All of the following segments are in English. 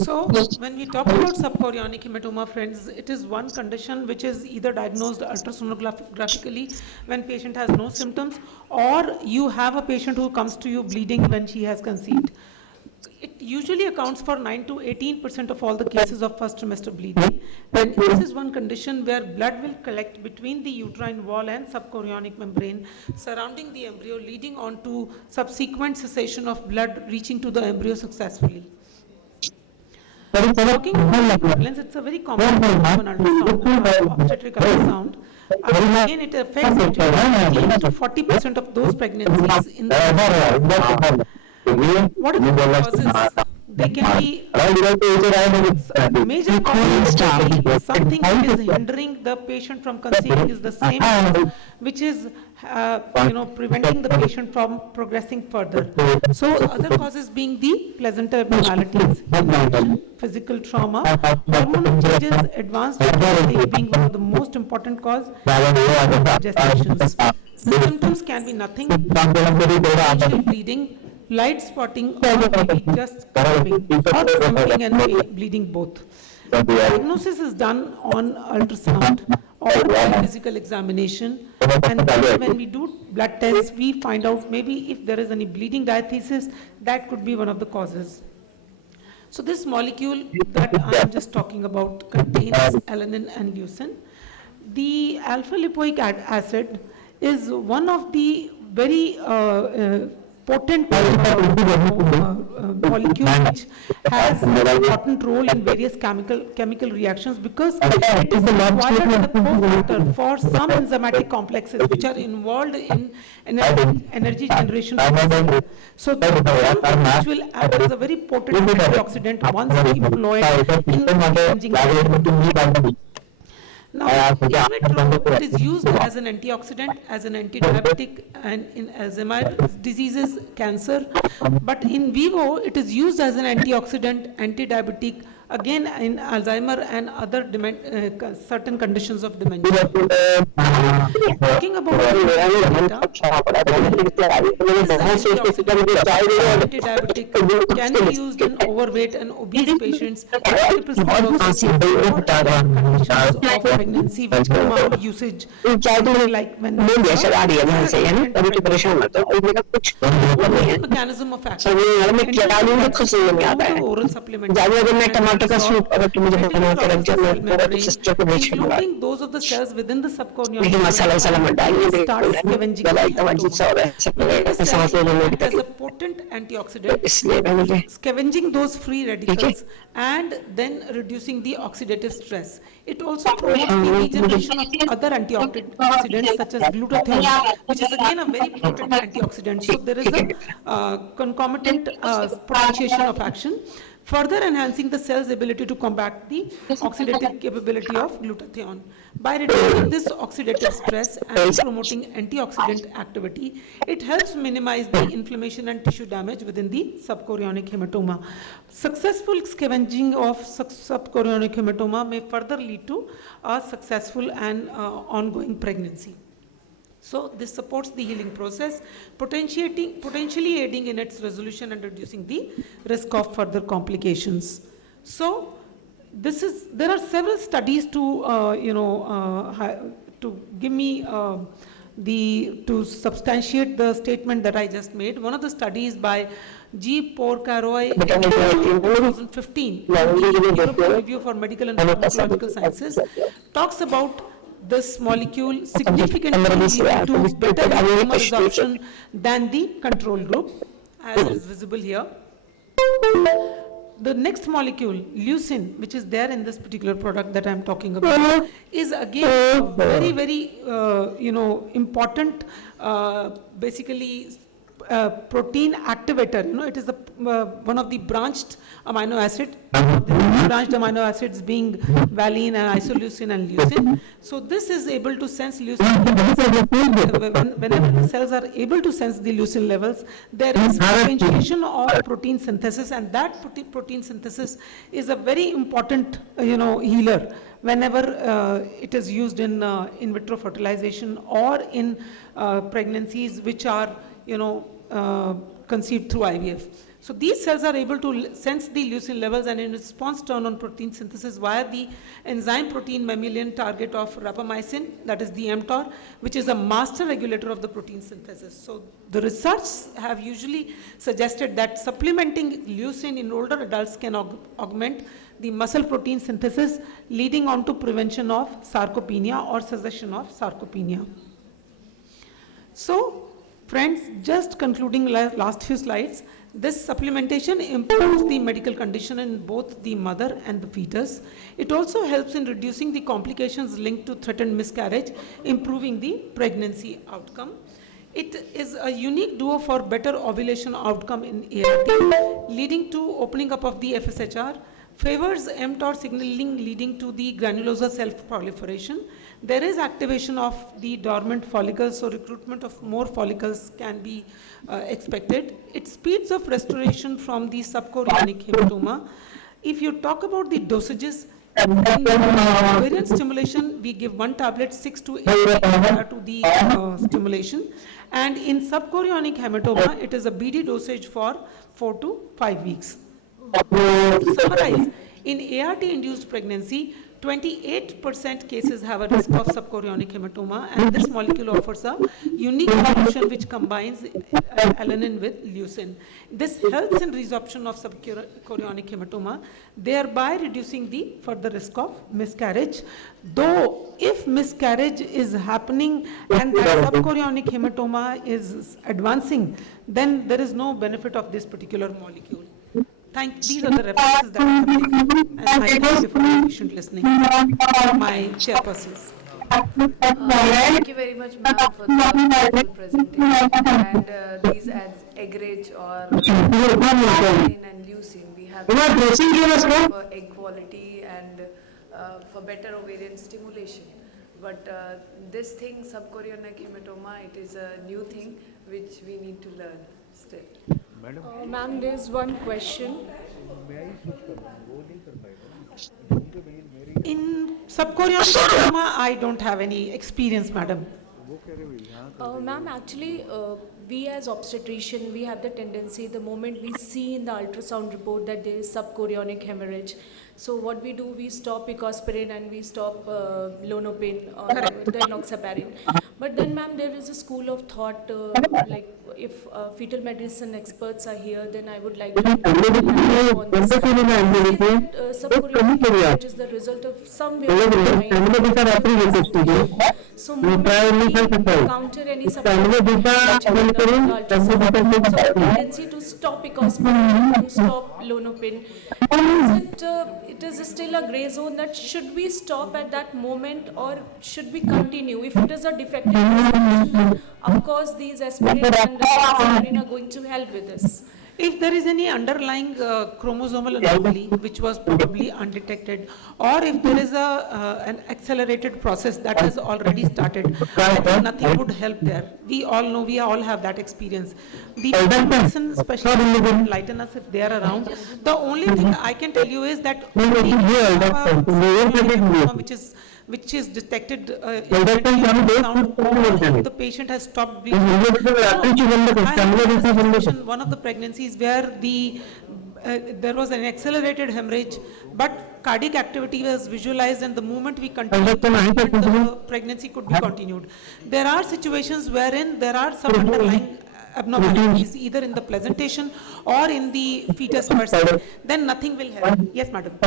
So when we talk about subchorionic hematoma, friends, it is one condition which is either diagnosed ultrasonographically when patient has no symptoms, or you have a patient who comes to you bleeding when she has conceived. It usually accounts for 9 to 18% of all the cases of first trimester bleeding. And this is one condition where blood will collect between the uterine wall and subchorionic membrane surrounding the embryo, leading on to subsequent cessation of blood reaching to the embryo successfully. Talking about prevalence, it's a very common ultrasound, obstetric ultrasound. Again, it affects between 18 to 40% of those pregnancies in the what are the causes? They can be major causes. Something that is hindering the patient from conceiving is the same, which is preventing the patient from progressing further. So other causes being the placenta abnormalities, infection, physical trauma, hormonal changes, advanced age being one of the most important cause, gestations. The symptoms can be nothing, initial bleeding, light spotting, or maybe just coughing, or thumping and bleeding both. Diagnosis is done on ultrasound or physical examination, and then when we do blood tests, we find out maybe if there is any bleeding diathesis, that could be one of the causes. So this molecule that I am just talking about contains alanine and leucine. The alpha-lipoic acid is one of the very potent molecule which has an important role in various chemical reactions, because it is required as a cofactor for some enzymatic complexes which are involved in energy generation. So which will act as a very potent antioxidant once employed in changing. Now, it is used as an antioxidant, as an anti-diabetic, and in Alzheimer's diseases, cancer. But in vivo, it is used as an antioxidant, anti-diabetic, again in Alzheimer and other certain conditions of dementia. Talking about anti-diabetic can be used in overweight and obese patients, pregnancy, which come out of usage, like when mechanism of action, oral supplement, including those of the cells within the subchorionic start scavenging as a potent antioxidant, scavenging those free radicals and then reducing the oxidative stress. It also promotes the regeneration of other antioxidants such as glutathione, which is again a very potent antioxidant. So there is a concomitant potentiation of action, further enhancing the cell's ability to combat the oxidative capability of glutathione. By reducing this oxidative stress and promoting antioxidant activity, it helps minimize the inflammation and tissue damage within the subchorionic hematoma. Successful scavenging of subchorionic hematoma may further lead to a successful and ongoing pregnancy. So this supports the healing process, potentially aiding in its resolution and reducing the risk of further complications. So there are several studies to give me to substantiate the statement that I just made. One of the studies by G. Porcaroy in 2015, the European Review for Medical and Pharmacological Sciences, talks about this molecule significantly leading to better hematoma resorption than the control group, as is visible here. The next molecule, leucine, which is there in this particular product that I am talking about, is again a very, very important, basically protein activator. It is one of the branched amino acid. Branched amino acids being valine and isoleucine and leucine. So this is able to sense leucine. Whenever the cells are able to sense the leucine levels, there is potentiation of protein synthesis, and that protein synthesis is a very important healer whenever it is used in vitro fertilization or in pregnancies which are conceived through IVF. So these cells are able to sense the leucine levels and in response turn on protein synthesis via the enzyme protein mammalian target of rapamycin, that is the mTOR, which is a master regulator of the protein synthesis. So the research have usually suggested that supplementing leucine in older adults can augment the muscle protein synthesis, leading on to prevention of sarcopenia or cessation of sarcopenia. So, friends, just concluding last few slides, this supplementation improves the medical condition in both the mother and the fetus. It also helps in reducing the complications linked to threatened miscarriage, improving the pregnancy outcome. It is a unique duo for better ovulation outcome in ART, leading to opening up of the FSHR, favors mTOR signaling leading to the granulosa self-proliferation. There is activation of the dormant follicles, so recruitment of more follicles can be expected. It speeds up restoration from the subchorionic hematoma. If you talk about the dosages, in ovarian stimulation, we give 1 tablet 6 to 8 weeks prior to the stimulation. And in subchorionic hematoma, it is a BD dosage for 4 to 5 weeks. To summarize, in ART-induced pregnancy, 28% cases have a risk of subchorionic hematoma, and this molecule offers a unique solution which combines alanine with leucine. This helps in resorption of subchorionic hematoma, thereby reducing the further risk of miscarriage. Though, if miscarriage is happening and the subchorionic hematoma is advancing, then there is no benefit of this particular molecule. These are the references that I have taken, and I thank you for your patient listening. My chairpersons. Thank you very much, ma'am, for the wonderful presentation. And these as egg or alanine and leucine, we have for egg quality and for better ovarian stimulation. But this thing, subchorionic hematoma, it is a new thing which we need to learn still. Ma'am, there's one question. In subchorionic hematoma, I don't have any experience, madam. Ma'am, actually, we as obstetrician, we have the tendency, the moment we see in the ultrasound report that there is subchorionic hemorrhage, so what we do, we stop picospirin and we stop Lonopin or the enoxaparin. But then, ma'am, there is a school of thought, like if fetal medicine experts are here, then I would like to elaborate on this. Subchorionic hemorrhage is the result of some way so moment we encounter any subchorionic hemorrhage, so tendency to stop picospirin, to stop Lonopin. It is still a grey zone that should we stop at that moment or should we continue? If it is a defective prescription, then of course these aspirin and aspirin are going to help with this. If there is any underlying chromosomal anomaly which was probably undetected, or if there is an accelerated process that has already started, I think nothing would help there. We all know, we all have that experience. The medicine specialists will enlighten us if they are around. The only thing I can tell you is that which is detected the patient has stopped bleeding. One of the pregnancies where there was an accelerated hemorrhage, but cardiac activity was visualized, and the moment we continued, the pregnancy could be continued. There are situations wherein there are some underlying abnormalities, either in the placentation or in the fetus per se, then nothing will help. Yes, madam.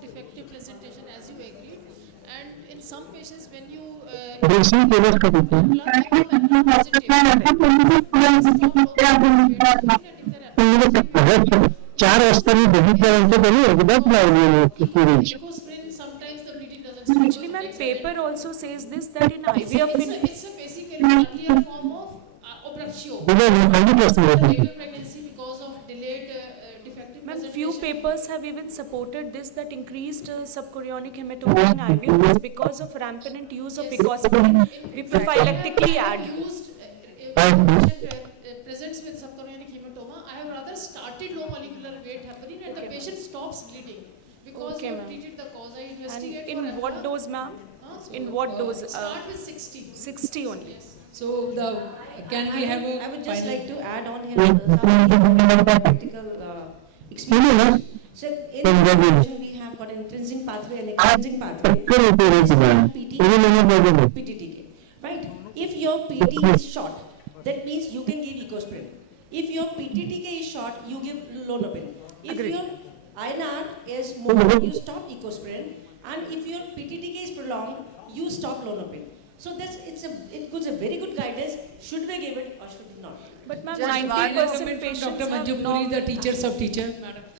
Defective presentation, as you agreed, and in some patients when you sometimes the bleeding doesn't. Actually, ma'am, paper also says this, that in IVF, It's a basically earlier form of abruptio. Regular pregnancy because of delayed defective ma'am, presentation. few papers have even supported this, that increased subchorionic hematoma in IVF is because of rampant use of picospirin. We prophylactically add. Presents with subchorionic hematoma, I have rather started low molecular weight heparin and the patient stops bleeding because Okay, you ma'am. treated the cause. I And investigate in what dose, ma'am? In what dose? Start with 60. 60 only. So can we have a I would just final? like to add on here some practical experience. So in education we have got an intrinsic pathway and extrinsic pathway. PTTK, right? If your PT is short, that means you can give ecosprin. If your PTTK is short, you give Lonapin. If Agreed. your INR is more, you stop ecosprin, and if your PTTK is prolonged, you stop Lonapin. So it gives a very good guidance. Should we give it or should we not? But ma'am, Just one 90% Comment from patients Dr. have Manju not. Puri, the teachers of teacher. Madam.